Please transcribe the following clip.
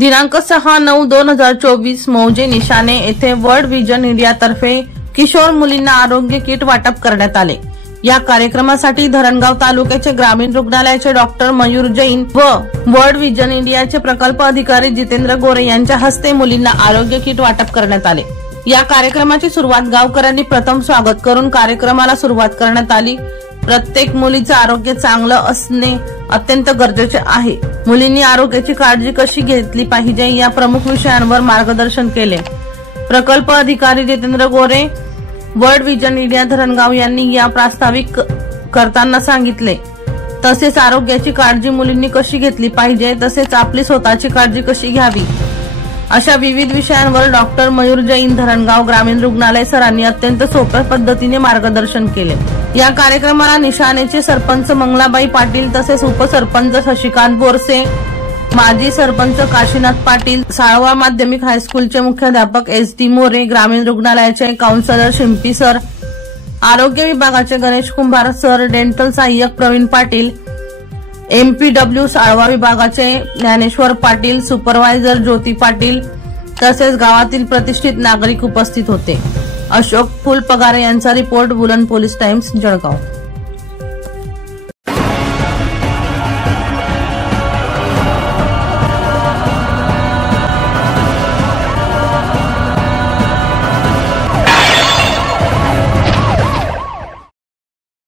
दिनांक 6/9/2024 मौजे निशाणे येथे वर्ल्ड विजन इंडिया तर्फे किशोर मुलींना आरोग्य किट वाटप करण्यात आले। या कार्यक्रमासाठी धरणगाव तालुक्याचे ग्रामीण रुग्णालयाचे डॉक्टर मयूर जैन व वर्ल्ड विजन इंडियाचे प्रकल्प अधिकारी जितेंद्र गोरे यांच्या हस्ते मुलींना आरोग्य किट वाटप करण्यात आले। या कार्यक्रमाची सुरुवात गावकऱ्यांनी प्रथम स्वागत करून कार्यक्रमाला सुरुवात करण्यात आली। प्रत्येक मुलीचे आरोग्य चांगले असणे अत्यंत गरजेचे आहे। मुलींनी आरोग्याची काळजी कशी घेतली पाहिजे या प्रमुख विषयांवर मार्गदर्शन केले। प्रकल्प अधिकारी जितेंद्र गोरे वर्ल्ड विजन इंडिया धरणगाव यांनी या प्रास्ताविक करताना सांगितले। तसेच आरोग्याची काळजी मुलींनी कशी घेतली पाहिजे तसेच आपली स्वतःची काळजी कशी घ्यावी अशा विविध विषयांवर डॉक्टर मयूर जैन धरणगाव ग्रामीण रुग्णालय सरांनी अत्यंत सोप्या पद्धतीने मार्गदर्शन केले। या कार्यक्रमाला निशाणेचे सरपंच मंगलाबाई पाटील तसेच उपसरपंच शशिकांत बोरसे, माजी सरपंच काशीनाथ पाटील, साळवा माध्यमिक हायस्कूलचे मुख्याध्यापक SD मोरे, ग्रामीण रुग्णालयाचे काउन्सिलर शिंपी सर, आरोग्य विभागाचे गणेश कुंभार सर, डेंटल सहाय्यक प्रवीण पाटील, MPW साळवा विभागाचे ज्ञानेश्वर पाटील, सुपरवायझर ज्योती पाटील तसेच गावातील प्रतिष्ठित नागरिक उपस्थित होते। अशोक फुलपगारे यांचा रिपोर्ट, बुलंद पोलीस टाइम्स, जळगाव।